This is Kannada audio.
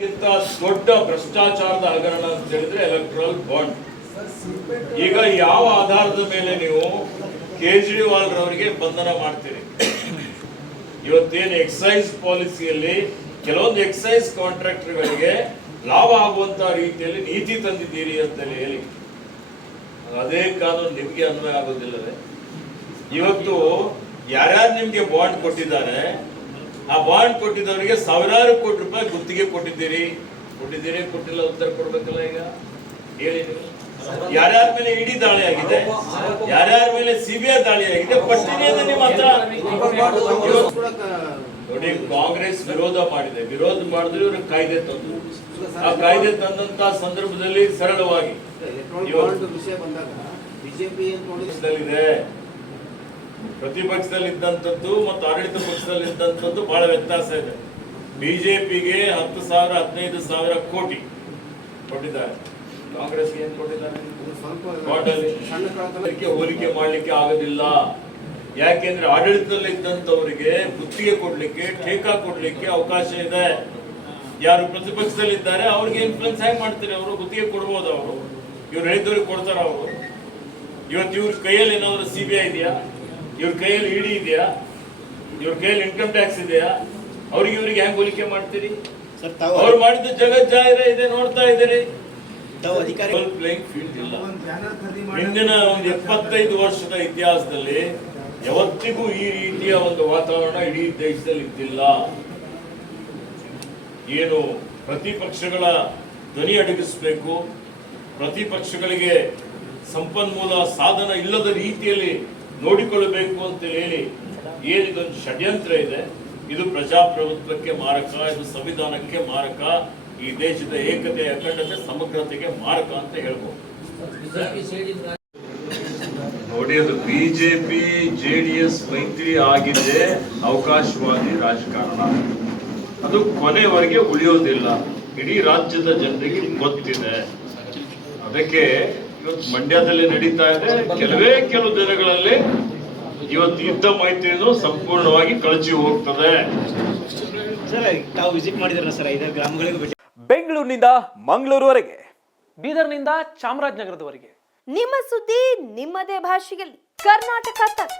ಗಿಂತ ದೊಡ್ಡ ಭ್ರಷ್ಟಾಚಾರದ ಹಗರಣ ಅಂತ ಹೇಳಿದ್ರೆ ಎಲೆಕ್ಟ್ರಲ್ ಬಾಂಡ್ ಈಗ ಯಾವ ಆಧಾರದ ಮೇಲೆ ನೀವು ಕೇಜ್ರಿವಾಲ್ ರವರಿಗೆ ಬಂಧನ ಮಾಡ್ತೀರಿ? ಇವತ್ತೇನು ಎಕ್ಸೈಸ್ ಪಾಲಿಸಿಯಲ್ಲಿ ಕೆಲವೊಂದು ಎಕ್ಸೈಸ್ ಕಾಂಟ್ರಾಕ್ಟರ್ಗಳಿಗೆ ಲಾಭ ಆಗುವಂತ ರೀತಿಯಲ್ಲಿ ನೀತಿ ತಂದಿದ್ದೀರಿ ಅಂತ ಹೇಳಿ ಅದೇ ಕಾನೂನು ನಿಮಗೆ ಅನ್ವಯ ಆಗೋದಿಲ್ಲವೇ? ಇವತ್ತು ಯಾರ್ಯಾರು ನಿಮ್ಗೆ ಬಾಂಡ್ ಕೊಟ್ಟಿದ್ದಾರೆ ಆ ಬಾಂಡ್ ಕೊಟ್ಟಿದ್ದವರಿಗೆ ಸಾವಿರಾರು ಕೋಟಿ ರೂಪಾಯಿ ಗುತ್ತಿಗೆ ಕೊಟ್ಟಿದ್ದೀರಿ. ಕೊಟ್ಟಿದ್ದೀರಿ ಕೊಟ್ಟಿಲ್ಲ ಉತ್ತರ ಕೊಡ್ಬೇಕಲ್ಲ ಈಗ? ಹೇಳಿ ಯಾರ್ಯಾರ ಮೇಲೆ ಇಡಿ ದಾಳಿ ಆಗಿದೆ? ಯಾರ್ಯಾರ ಮೇಲೆ ಸಿಬಿಐ ದಾಳಿ ಆಗಿದೆ? ಪಟ್ಟಿನೇ ಇದೆ ನಿಮ್ಮ ಹತ್ರ. ನೋಡಿ ಕಾಂಗ್ರೆಸ್ ವಿರೋಧ ಮಾಡಿದೆ. ವಿರೋಧ ಮಾಡಿದ್ರೆ ಇವರು ಕಾಯ್ದೆ ತಂದು ಆ ಕಾಯ್ದೆ ತಂದಂತ ಸಂದರ್ಭದಲ್ಲಿ ಸರಳವಾಗಿ ವಿಷಯ ಬಂದಾಗ ಬಿಜೆಪಿ ಪ್ರತಿಪಕ್ಷದಲ್ಲಿ ಇದ್ದಂಥದ್ದು ಮತ್ತು ಆಡಳಿತ ಪಕ್ಷದಲ್ಲಿ ಇದ್ದಂಥದ್ದು ಬಹಳ ವ್ಯತ್ಯಾಸ ಇದೆ. ಬಿಜೆಪಿಗೆ ಹತ್ತು ಸಾವಿರ ಹದಿನೈದು ಸಾವಿರ ಕೋಟಿ ಕೊಟ್ಟಿದ್ದಾರೆ. ಕಾಂಗ್ರೆಸ್ಗೆ ಏನ್ ಕೊಟ್ಟಿದ್ದಾರೆ ಹೋಲಿಕೆ ಮಾಡಲಿಕ್ಕೆ ಆಗೋದಿಲ್ಲ. ಯಾಕೆಂದ್ರೆ ಆಡಳಿತದಲ್ಲಿ ಇದ್ದಂಥವರಿಗೆ ಗುತ್ತಿಗೆ ಕೊಡ್ಲಿಕ್ಕೆ ಠೇಕಾ ಕೊಡ್ಲಿಕ್ಕೆ ಅವಕಾಶ ಇದೆ. ಯಾರು ಪ್ರತಿಪಕ್ಷದಲ್ಲಿ ಇದ್ದಾರೆ ಅವ್ರಿಗೆ ಇನ್ಫ್ಲುಯೆನ್ಸ್ ಹೇಗೆ ಮಾಡ್ತಾರೆ ಅವರು? ಗುತ್ತಿಗೆ ಕೊಡ್ಬೋದು ಅವರು. ಇವ್ರು ಹೇಳಿದವ್ರಿಗೆ ಕೊಡ್ತಾರ ಅವರು. ಇವತ್ತು ಇವ್ರ ಕೈಯಲ್ಲಿ ಏನಾದ್ರು ಸಿ ಬಿ ಐ ಇದೆಯಾ? ಇವ್ರ ಕೈಯಲ್ಲಿ ಇಡಿ ಇದೆಯಾ? ಇವ್ರ ಕೈಯಲ್ಲಿ ಇನ್ಕಮ್ ಟ್ಯಾಕ್ಸ್ ಇದೆಯಾ? ಅವ್ರಿಗೆ ಇವ್ರಿಗೆ ಹೆಂಗ್ ಹೋಲಿಕೆ ಮಾಡ್ತೀರಿ? ಸರ್ ತಾವು ಅವ್ರು ಮಾಡಿದ ಜಗತ್ ಜಾಹಿರ ಇದೆ ನೋಡ್ತಾ ಇದ್ದೀರಿ. ಹಿಂದಿನ ಒಂದು ಎಪ್ಪತ್ತೈದು ವರ್ಷದ ಇತಿಹಾಸದಲ್ಲಿ ಯಾವತ್ತಿಗೂ ಈ ರೀತಿಯ ಒಂದು ವಾತಾವರಣ ಇಡೀ ದೇಶದಲ್ಲಿ ಇದ್ದಿಲ್ಲ. ಏನು ಪ್ರತಿಪಕ್ಷಗಳ ಧ್ವನಿ ಅಡಗಿಸಬೇಕು ಪ್ರತಿಪಕ್ಷಗಳಿಗೆ ಸಂಪನ್ಮೂಲ ಸಾಧನ ಇಲ್ಲದ ರೀತಿಯಲ್ಲಿ ನೋಡಿಕೊಳ್ಳಬೇಕು ಅಂತ ಹೇಳಿ ಏನಿದೊಂದು ಷಡ್ಯಂತ್ರ ಇದೆ, ಇದು ಪ್ರಜಾಪ್ರಭುತ್ವಕ್ಕೆ ಮಾರಕ, ಇದು ಸಂವಿಧಾನಕ್ಕೆ ಮಾರಕ, ಈ ದೇಶದ ಏಕತೆ ಅಖಂಡತೆ, ಸಮಗ್ರತೆಗೆ ಮಾರಕ ಅಂತ ಹೇಳ್ಬೋದು. ನೋಡಿ, ಅದು ಬಿಜೆಪಿ, ಜೆಡಿಎಸ್ ಮೈತ್ರಿ ಆಗಿದೆ, ಅವಕಾಶವಾದಿ ರಾಜಕಾರಣ. ಅದು ಕೊನೆವರೆಗೆ ಉಳಿಯೋದಿಲ್ಲ. ಇಡೀ ರಾಜ್ಯದ ಜನರಿಗೆ ಗೊತ್ತಿದೆ. ಅದಕ್ಕೆ ಇವತ್ತು ಮಂಡ್ಯದಲ್ಲಿ ನಡೀತಾ ಇದೆ. ಕೆಲವೇ ಕೆಲವು ದಿನಗಳಲ್ಲಿ ಇವತ್ತು ಯುದ್ಧ ಮೈತ್ರಿಯನ್ನು ಸಂಪೂರ್ಣವಾಗಿ ಕಳಚಿ ಹೋಗ್ತದೆ. ಸರ್ ತಾವು ವಿಸಿಟ್ ಮಾಡಿದ್ರಲ್ಲ ಸರ್ ಐದಾರು ಗ್ರಾಮಗಳಿಗೂ ಭೇಟಿ ಬೆಂಗಳೂರಿನಿಂದ ಮಂಗಳೂರುವರೆಗೆ. ಬೀದರ್ನಿಂದ ಚಾಮರಾಜನಗರದವರೆಗೆ. ನಿಮ್ಮ ಸುದ್ದಿ ನಿಮ್ಮದೇ ಭಾಷೆಯಲ್ಲಿ. ಕರ್ನಾಟಕ ತಕ್.